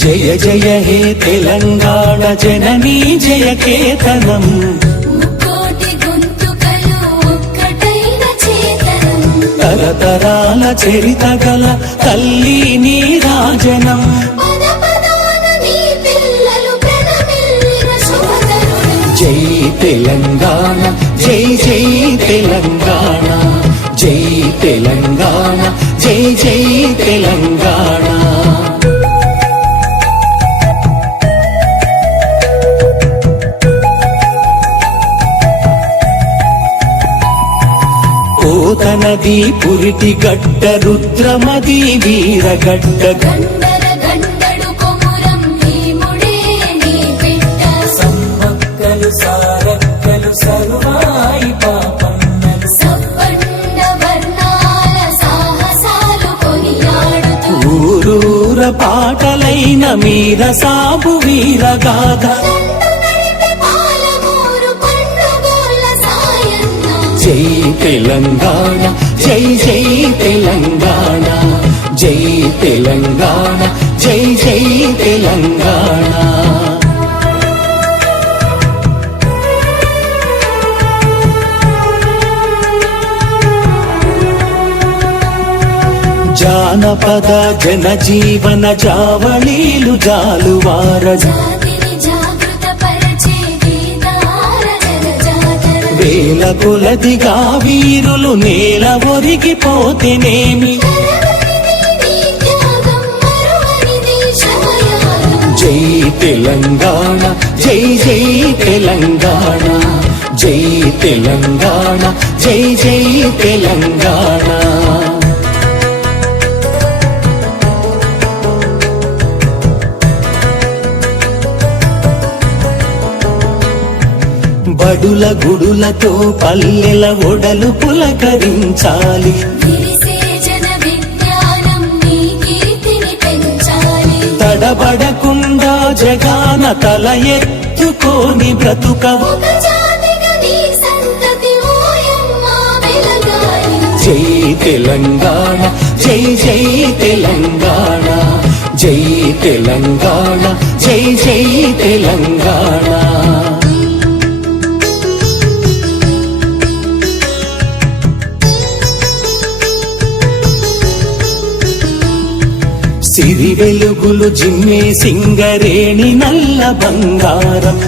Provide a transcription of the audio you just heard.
జయ జయ హే తెలంగాణ జననీ జయ కేతనం తరతరాల చరిత గల తల్లి నీ రాజనం జై తెలంగాణ జై జై తెలంగాణ జై తెలంగాణ జై జై తెలంగాణ పోతనది పురిటి గడ్డ రుద్రమది వీరగడ్డ సమ్మక్కలు సారక్కలు సరువాయి పాపన్నలు ఊరూర పాటలైన మీర సాబు వీరగాథ జై తెలంగాణ జై జై తెలంగాణ జై తెలంగాణ జై జై తెలంగాణ జానపద జనజీవన జావళీలు జాలువార వేల కొలదిగా వీరులు నేల ఒరిగిపోతేనేమి జై తెలంగాణ జై జై తెలంగాణ జై తెలంగాణ జై జై తెలంగాణ బడుల గుడులతో పల్లెల ఒడలు పులకరించాలి తడబడకుండా జగాన తల ఎత్తుకోని బ్రతుకవు జై తెలంగాణ జై జై తెలంగాణ జై తెలంగాణ జై జై తెలంగాణ సిరి వెలుగులు జిమ్మే సింగరేణి నల్ల బంగారం